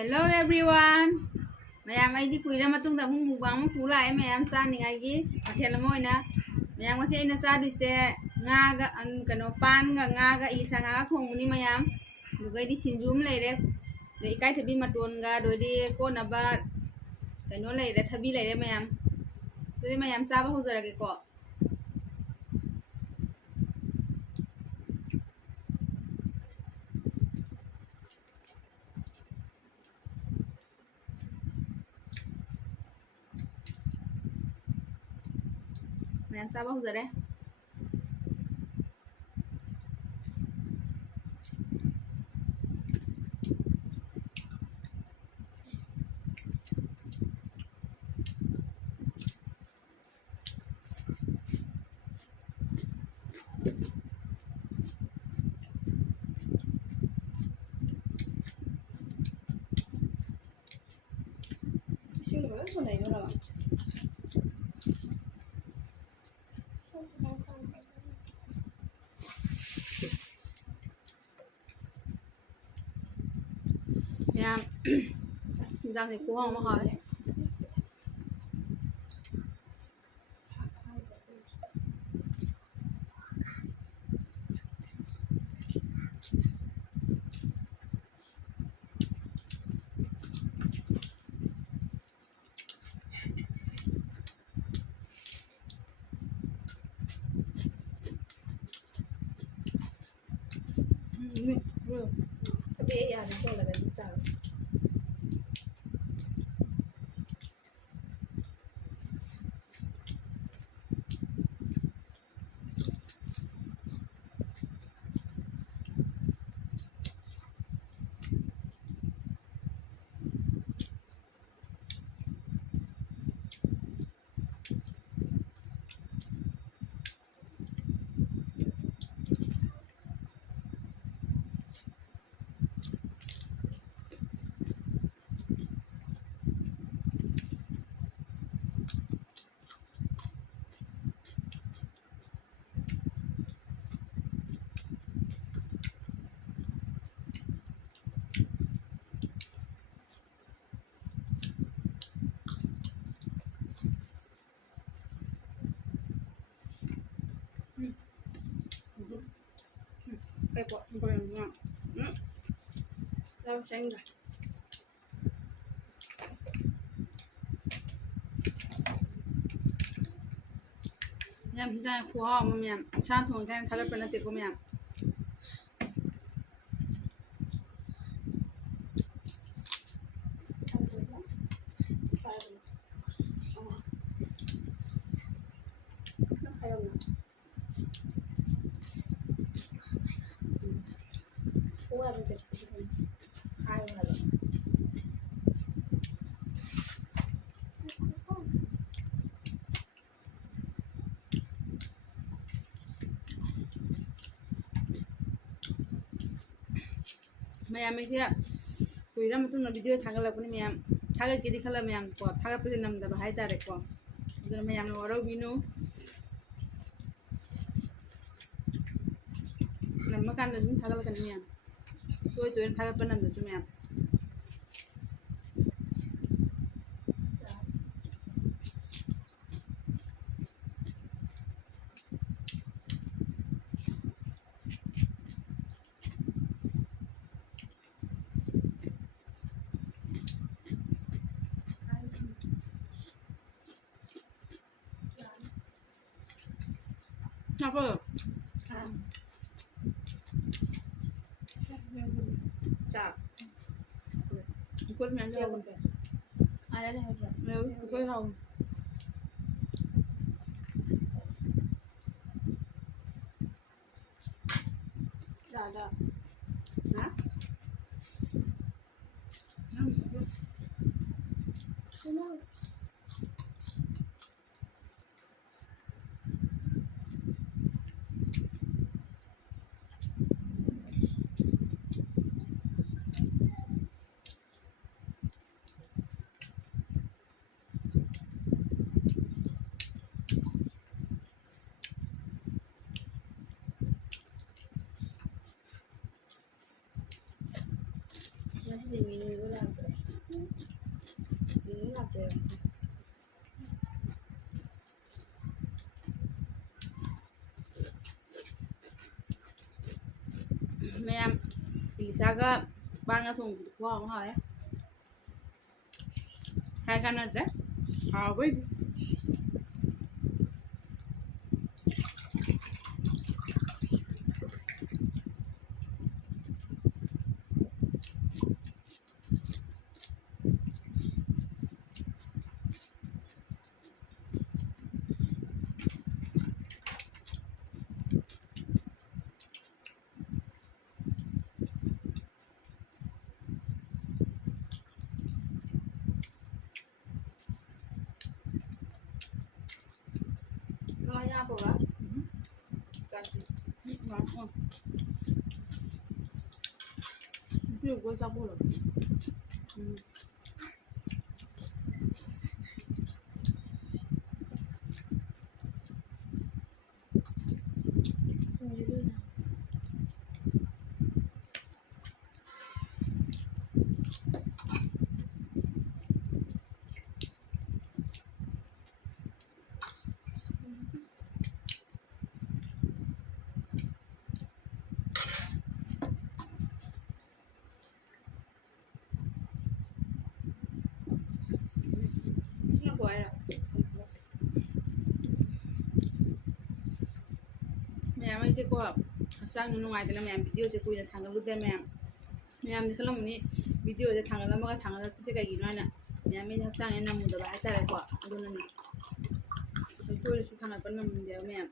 Hello everyone มายามไอ้ที่คุยแล้วมาตุ้งแต่มึงหมู่บางมึงปูหลายมายามซ่านี่ไงกี้ประเทศละม้อยนะมายามว่าสิไอ้นะซ่าดูเสะงากับทงมื้อนี้มายามดูไอ้ดิสินซุมเลยเด้เดี๋ยวไอ้ใกล้ทะบีมาตวนกาโดยที่โกนน่ะบาดกันโน้นเลยเด้ทะบีเลยเด้มายามดูดิมายามซ่าบ่ฮู้จักอะไรเกาะมายามซ่าบ่ฮู้จักเด้มายามจังสิกูห้องบ่ค่อยไปปะบ่ยังมายามพี่ชายครูห้องมายามชาติทงแทนทะเลเป็นนาติกมายามมายามไม่เชื่อคุยแล้วมาตุ้งกับวิดีโอทางกันแล้วคนนี้มายามทางกันกินที่เขาเลยมายามกอดทางกันไปจะนำแต่ไปให้แต่เลยกว่าเดี๋ยวมายามเราเราวินูนำมากันเดี๋ยวทางกันแล้วกันมายามตัวตัวทางกันเป็นนำเดี๋ยวมายามจากอีกคนแม่เดียวเร็วอีกคนเรา 자가 빵아통 구워 먹어요. 잘 가는데? 아, 왜? Nganya apa lah? Kasih. 맛있어. 이거 싸보려. Sino buaya? mẹ mấy chiếc qua sang những ngoài thì là mẹ video sẽ quay là thằng lúc đây mẹ thì không muốn video sẽ thằng nó mà thằng nó sẽ cái gì nữa nè mẹ mình thằng sang em nằm một đợt bài trả lại quả luôn nè tôi sẽ thằng nó vẫn nằm giờ mẹ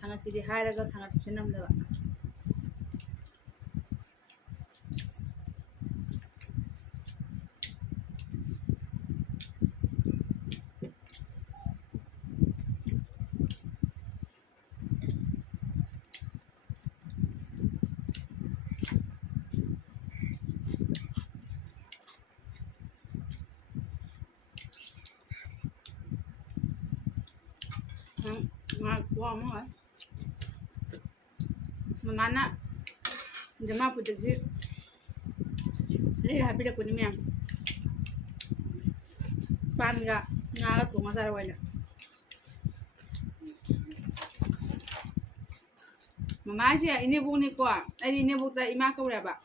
thằng nó thì hai là thằng nó sẽ nằm được ngon quá không hả mà mana giờ mà phụ được gì lấy hai bữa của mẹ pan gà ngà thùng mà sao vậy nè mà chị ini buông đi qua ai ini buông tay ima câu đẹp ạ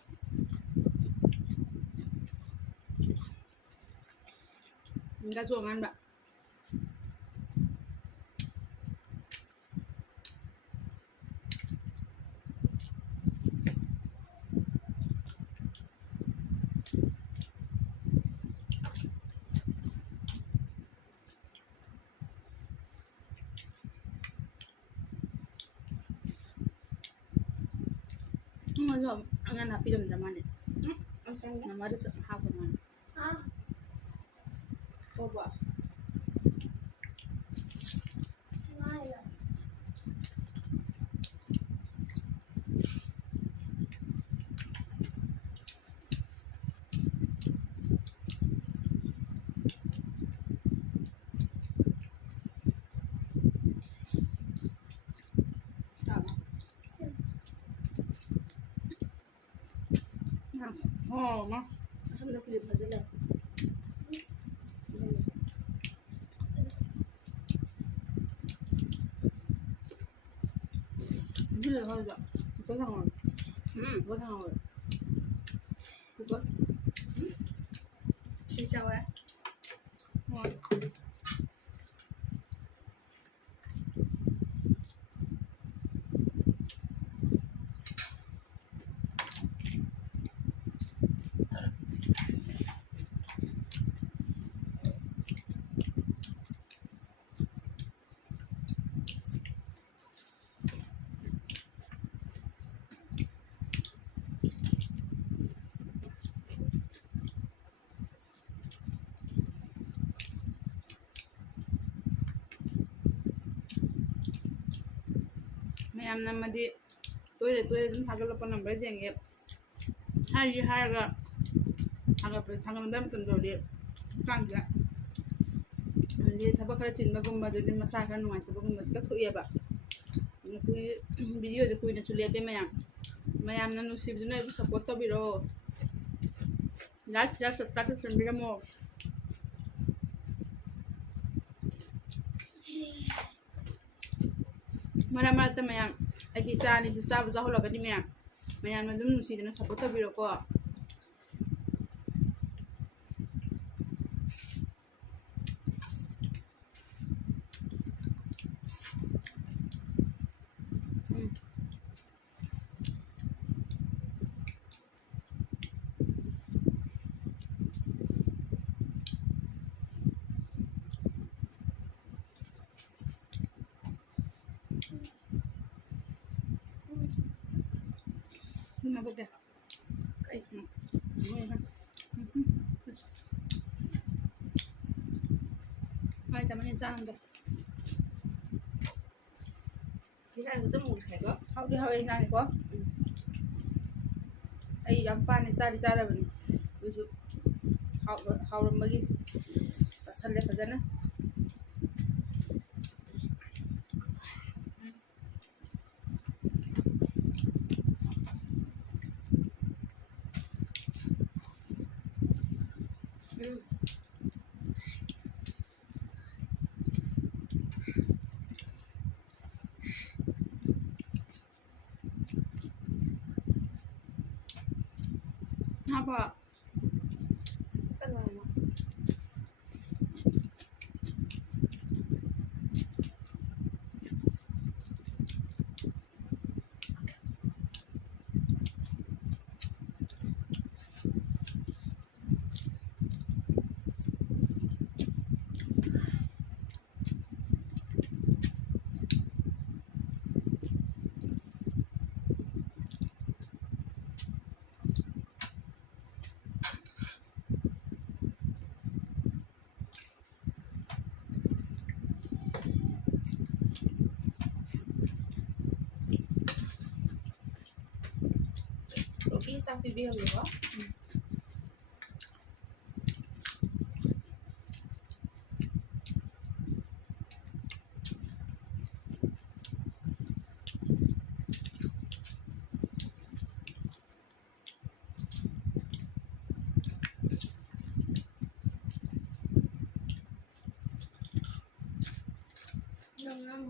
mình đã chuộng ăn bạn ngon rồi ăn ăn happy đầm đầm ăn này Macam nama ada hak mana ah. Coba. oh mà Asam nak pilih pasal lah. bây giờ thôi rồi có thằng rồi có thằng rồi có Thì sao á? ngon em năm đi tôi cũng thằng cái con bây giờ nghiệp hai cái thằng nó đâm tuần rồi đi sang cái đi thằng bác cái chuyện mà cũng mà đi mà sai cái ngoài thằng bác cũng tất cả vậy nó cứ videoจะคุยในชุดเรียบไปไหมemนั่นนูสิบด้วย support ตัวบิโรยัดสตาร์ทเป็นบิโรโมMara-mara também. Aqui está, nesse sábado, a rola de minha. ꯃꯌꯥꯝꯅ ꯑꯗꯨꯝ ꯅꯨꯡꯁꯤꯗꯅ ꯁꯞꯄꯣꯔꯠ ꯇꯧꯕꯤꯔꯣꯀꯣ Kenapa dah? Mai chấm nhân trang rồi. Thế là rất mùi khẻ cơ. Hậu đi hậu đi sang này có. Ai đám pan này ra đây mình. Ví dụ hậu làm mấy cái sẵn lên phải dân á. Apa? Cái này mà. Cái trong video gì đó. Nông lắm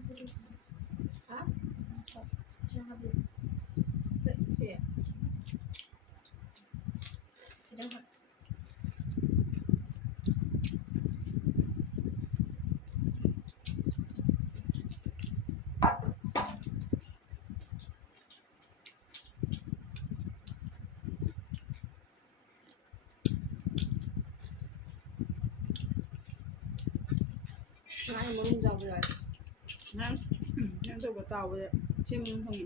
hả? Sao hấp được? Vậy. Thì đang học. Ai muốn giàu rồi. Đang tôi vào tàu rồi. Chim không nhỉ?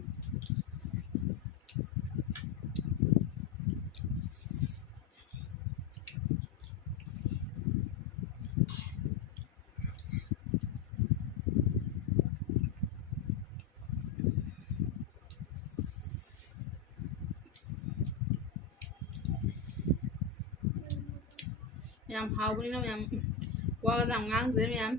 Yam haubuni na yam waga dam ngang dre yam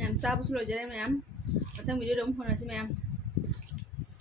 yam sabu sulo jere yam. Atang video dom phone ase yam.